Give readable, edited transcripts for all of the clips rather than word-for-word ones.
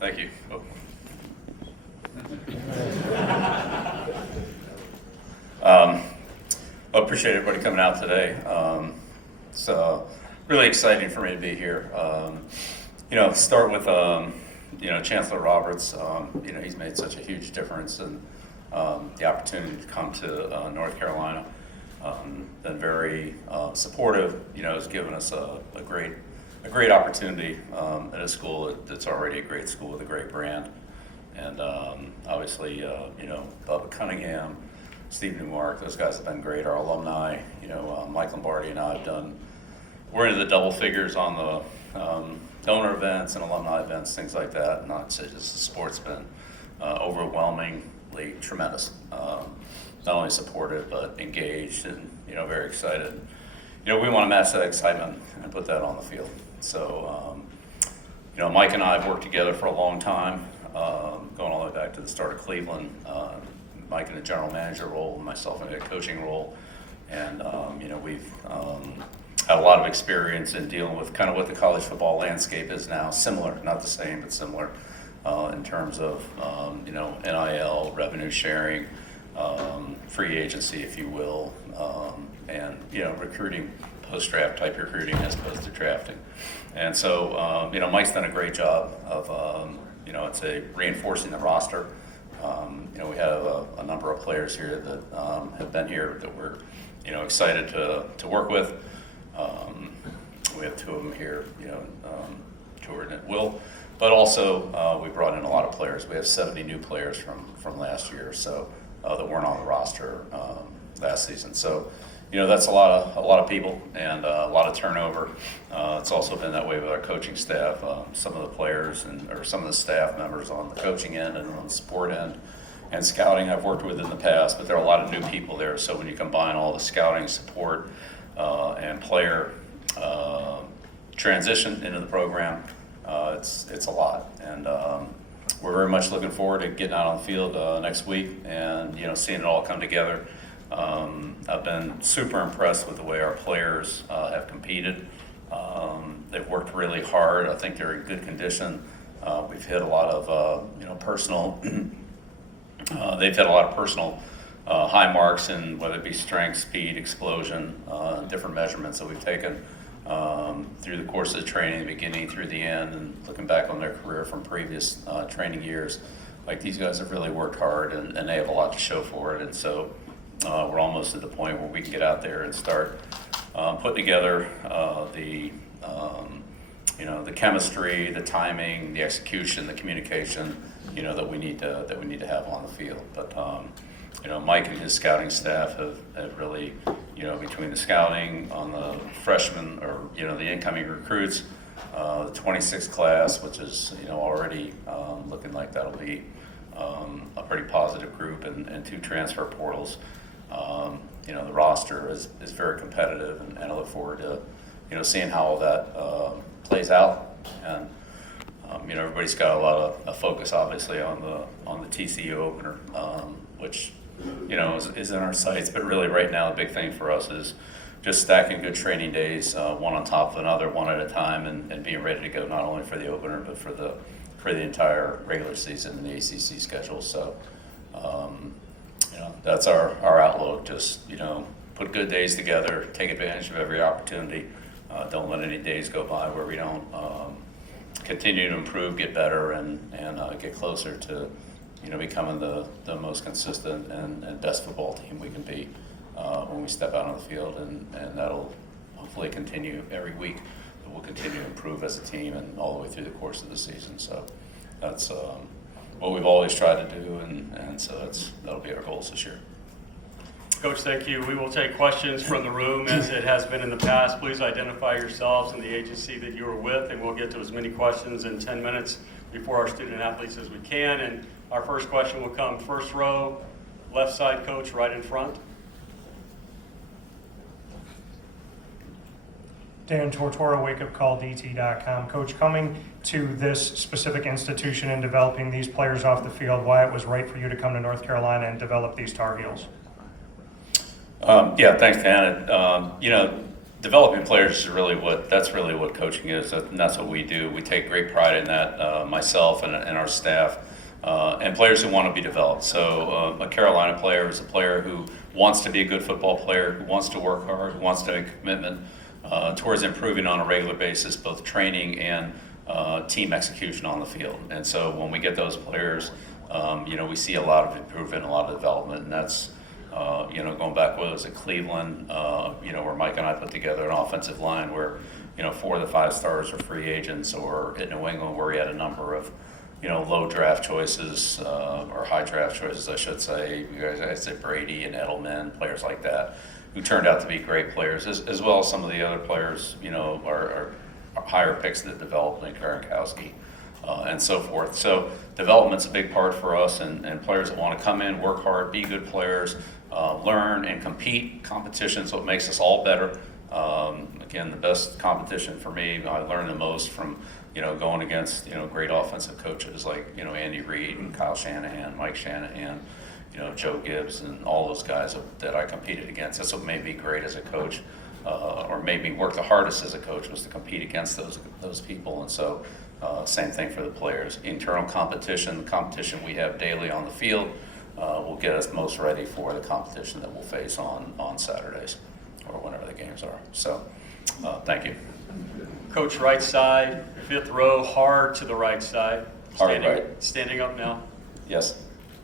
Thank you. I appreciate everybody coming out today. It's really exciting for me to be here. Start with Chancellor Roberts. He's made such a huge difference in the opportunity to come to North Carolina. Been very supportive. Has given us a great opportunity at a school that's already a great school with a great brand. And obviously, Bubba Cunningham, Steve Newmark, those guys have been great. Our alumni, Mike Lombardi and I we're into the double figures on the donor events and alumni events, things like that. Not just the sport's been overwhelmingly tremendous. Not only supportive, but engaged and, very excited. We want to match that excitement and put that on the field. So, Mike and I have worked together for a long time, going all the way back to the start of Cleveland. Mike in a general manager role, myself in a coaching role. And, we've had a lot of experience in dealing with kind of what the college football landscape is now. Similar, not the same, but similar in terms of, NIL, revenue sharing, free agency, if you will, and, recruiting, post-draft type recruiting as opposed to drafting. And so, Mike's done a great job of, reinforcing the roster. We have a number of players here that have been here that we're, excited to work with. We have two of them here, Jordan and Will. But also, we brought in a lot of players. We have 70 new players from last year, so that weren't on the roster last season. So, that's a lot of people and a lot of turnover. It's also been that way with our coaching staff. Some of the players or some of the staff members on the coaching end and on the sport end and scouting I've worked with in the past, but there are a lot of new people there. So when you combine all the scouting support and player transition into the program, it's a lot. And we're very much looking forward to getting out on the field next week and seeing it all come together. I've been super impressed with the way our players have competed. They've worked really hard. I think they're in good condition. We've hit a lot of personal. They've hit a lot of personal high marks in whether it be strength, speed, explosion, different measurements that we've taken through the course of the training, the beginning through the end, and looking back on their career from previous training years. Like, these guys have really worked hard and they have a lot to show for it. And so we're almost at the point where we can get out there and start putting together the chemistry, the timing, the execution, the communication, that we need to have on the field. But Mike and his scouting staff have really, between the scouting on the freshmen or the incoming recruits, the 26th class, which is already looking like that'll be a pretty positive group, and two transfer portals. The roster is very competitive, and I look forward to seeing how all that plays out. And everybody's got a lot of focus, obviously, on the TCU opener, which is in our sights. But really, right now, the big thing for us is just stacking good training days, one on top of another, one at a time, and being ready to go not only for the opener but for the entire regular season and the ACC schedule. So, that's our outlook. Just put good days together, take advantage of every opportunity. Don't let any days go by where we don't continue to improve, get better, and get closer to becoming the most consistent and best football team we can be when we step out on the field, and that'll hopefully continue every week. We'll continue to improve as a team and all the way through the course of the season. So that's what we've always tried to do, and so that'll be our goals this year. Coach, thank you. We will take questions from the room as it has been in the past. Please identify yourselves and the agency that you are with, and we'll get to as many questions in 10 minutes before our student athletes as we can. And our first question will come first row, left side, coach, right in front. Dan Tortora, wakeupcalldt.com. Coach, coming to this specific institution and developing these players off the field, why it was right for you to come to North Carolina and develop these Tar Heels? Yeah, thanks, Dan. developing players is really what coaching is, and that's what we do. We take great pride in that, myself and our staff, and players who want to be developed. So a Carolina player is a player who wants to be a good football player, who wants to work hard, who wants to make a commitment towards improving on a regular basis, both training and team execution on the field. And so when we get those players, we see a lot of improvement, a lot of development, and that's going back, whether it was at Cleveland, where Mike and I put together an offensive line where, 4 of the 5 stars are free agents, or at New England where we had a number of, low draft choices, or high draft choices, I should say. I'd say Brady and Edelman, players like that, who turned out to be great players, as well as some of the other players, are higher picks that developed, like Gronkowski, and so forth. So development's a big part for us, and players that want to come in, work hard, be good players, learn and compete. Competition's what makes us all better. Again, the best competition for me, I learned the most from, going against, great offensive coaches like, Andy Reid and Kyle Shanahan, Mike Shanahan, Joe Gibbs, and all those guys that I competed against. That's what made me great as a coach, or made me work the hardest as a coach, was to compete against those people. And so same thing for the players. Internal competition, the competition we have daily on the field, will get us most ready for the competition that we'll face on Saturdays or whenever the games are. So thank you. Coach, right side, 5th row, hard to the right side. Hard right. Standing up now. Yes.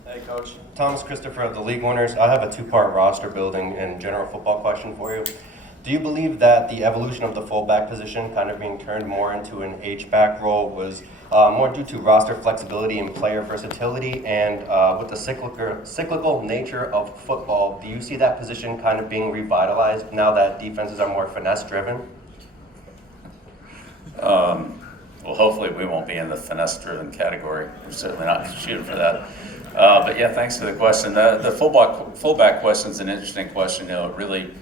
Hey, Coach. Thomas Christopher of the League Winners. I have a 2-part roster building and general football question for you. Do you believe that the evolution of the fullback position, kind of being turned more into an H-back role, was more due to roster flexibility and player versatility? And with the cyclical nature of football, do you see that position kind of being revitalized now that defenses are more finesse-driven? Well, hopefully we won't be in the finesse-driven category. We're certainly not shooting for that. But yeah, thanks for the question. The fullback question is an interesting question. It really,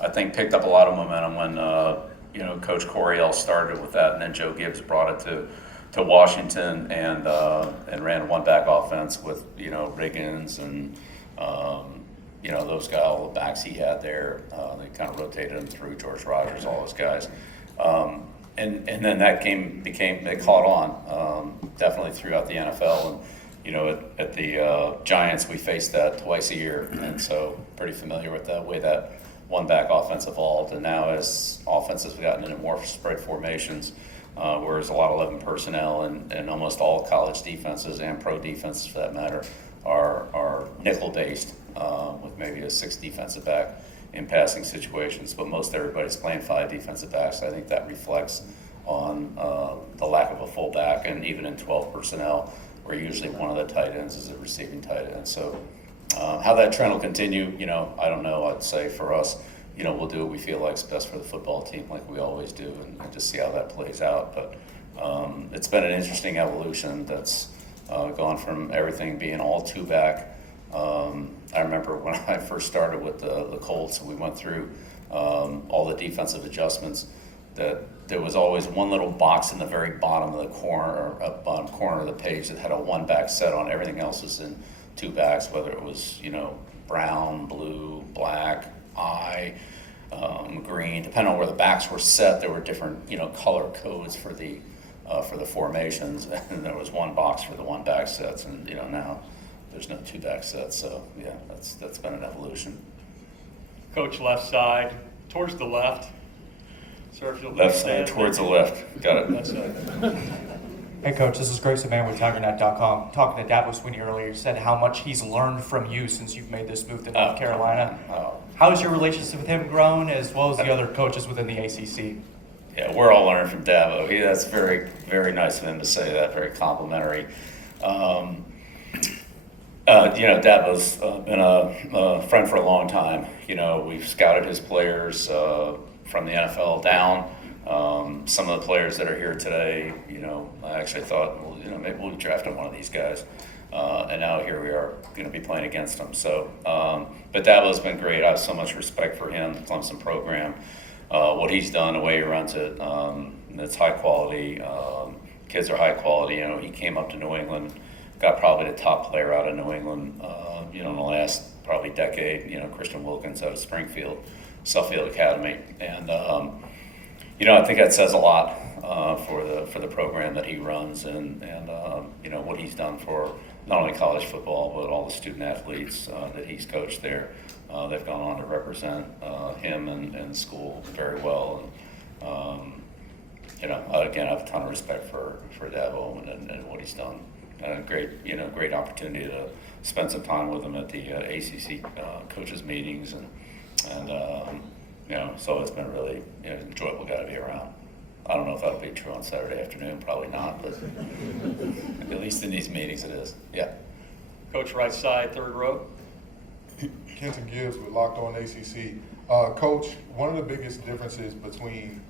I think, picked up a lot of momentum when Coach Coryell started with that, and then Joe Gibbs brought it to Washington and ran a one-back offense with Riggins and those guys, all the backs he had there. They kind of rotated them through, George Rogers, all those guys. And then that game they caught on definitely throughout the NFL. And at the Giants, we faced that twice a year, and so pretty familiar with that way that one-back offense evolved. And now as offenses have gotten into more spread formations, whereas a lot of 11 personnel and almost all college defenses and pro defenses for that matter are nickel-based, with maybe a 6th defensive back in passing situations, but most everybody's playing 5 defensive backs. I think that reflects on the lack of a fullback, and even in 12 personnel, where usually one of the tight ends is a receiving tight end. So how that trend will continue, I don't know. I'd say for us, we'll do what we feel like is best for the football team, like we always do, and just see how that plays out. But it's been an interesting evolution that's gone from everything being all 2-back. I remember when I first started with the Colts, we went through all the defensive adjustments, that there was always one little box in the very bottom of the bottom corner of the page that had a 1-back set on. Everything else was in 2 backs, whether it was brown, blue, black, green, depending on where the backs were set. There were different color codes for the formations, and there was one box for the 1-back sets, and now there's no 2-back sets. So yeah, that's been an evolution. Coach, left side, towards the left. Sir, if you'll Left side towards the left. Got it. Left side. Hey, Coach, this is Greg Saban with TigerNet.com. Talking to Dabo Swinney earlier, you said how much he's learned from you since you've made this move to North Carolina. How has your relationship with him grown, as well as the other coaches within the ACC? Yeah, we're all learning from Dabo. That's very, very nice of him to say that, very complimentary. Dabo's been a friend for a long time. We've scouted his players from the NFL down. Some of the players that are here today, I actually thought, maybe we'll draft one of these guys. And now here we are going to be playing against them. So, but Dabo's been great. I have so much respect for him, the Clemson program, what he's done, the way he runs it. It's high quality. Kids are high quality. He came up to New England, got probably the top player out of New England, in the last probably decade. Christian Wilkins out of Springfield. Suffield Academy. And, I think that says a lot for the program that he runs and what he's done for not only college football, but all the student athletes that he's coached there. They've gone on to represent him and the school very well. And, again, I have a ton of respect for Dabo and what he's done. Great opportunity to spend some time with him at the ACC coaches meetings, and so it's been really enjoyable guy to be around. I don't know if that'll be true on Saturday afternoon, probably not, but at least in these meetings it is. Yeah. Coach, right side, third row. Kenton Gibbs with Locked On ACC. Coach, one of the biggest differences between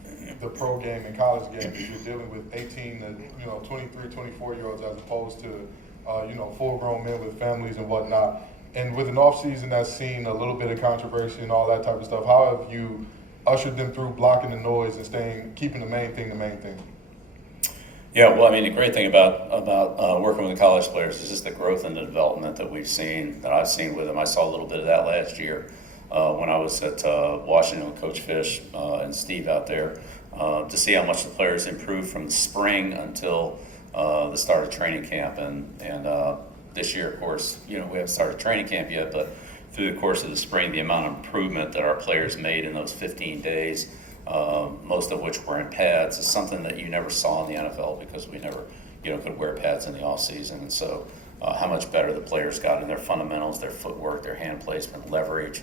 the pro game and college game is you're dealing with 18 to 23, 24-year-olds as opposed to full-grown men with families and whatnot. And with an off-season that's seen a little bit of controversy and all that type of stuff, how have you ushered them through blocking the noise and keeping the main thing the main thing? Yeah, well, I mean, the great thing about working with the college players is just the growth and the development that I've seen with them. I saw a little bit of that last year when I was at Washington with Coach Fish and Steve out there to see how much the players improved from spring until the start of training camp. And this year, of course, we haven't started training camp yet, but through the course of the spring, the amount of improvement that our players made in those 15 days, most of which were in pads, is something that you never saw in the NFL because we never, could wear pads in the off season. And so, how much better the players got in their fundamentals, their footwork, their hand placement, leverage,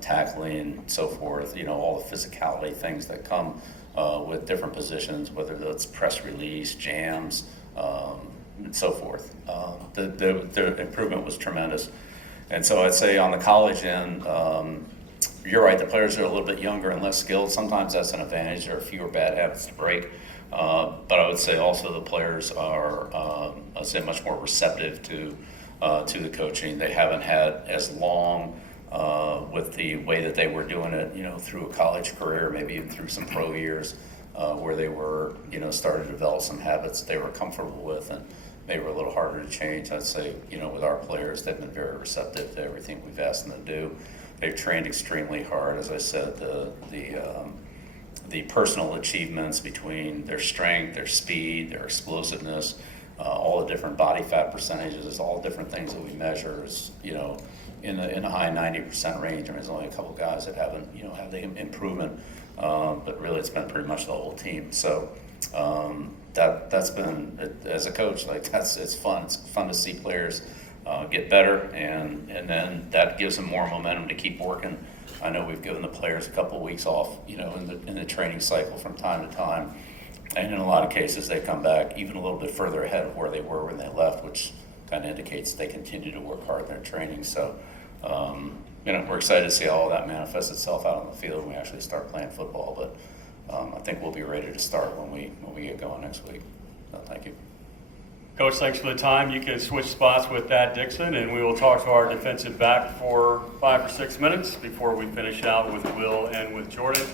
tackling, so forth. All the physicality things that come with different positions, whether that's press release, jams, and so forth. The improvement was tremendous. And so I'd say on the college end, you're right, the players are a little bit younger and less skilled. Sometimes that's an advantage. There are fewer bad habits to break. But I would say also the players are, I'd say, much more receptive to the coaching. They haven't had as long with the way that they were doing it, through a college career, maybe even through some pro years, where they were, starting to develop some habits they were comfortable with, and they were a little harder to change. I'd say, with our players, they've been very receptive to everything we've asked them to do. They've trained extremely hard. As I said, the personal achievements between their strength, their speed, their explosiveness, all the different body fat percentages, all different things that we measure is, in the high 90% range. I mean, there's only a couple guys that haven't, have the improvement, but really it's been pretty much the whole team. So that's been, as a coach, it's fun. It's fun to see players get better, and then that gives them more momentum to keep working. I know we've given the players a couple of weeks off, in the training cycle from time to time, and in a lot of cases they come back even a little bit further ahead of where they were when they left, which kind of indicates they continue to work hard in their training. So, we're excited to see how all that manifests itself out on the field when we actually start playing football. But I think we'll be ready to start when we get going next week. So, thank you. Coach, thanks for the time. You can switch spots with Thad Dixon, and we will talk to our defensive back for 5 or 6 minutes before we finish out with Will and with Jordan.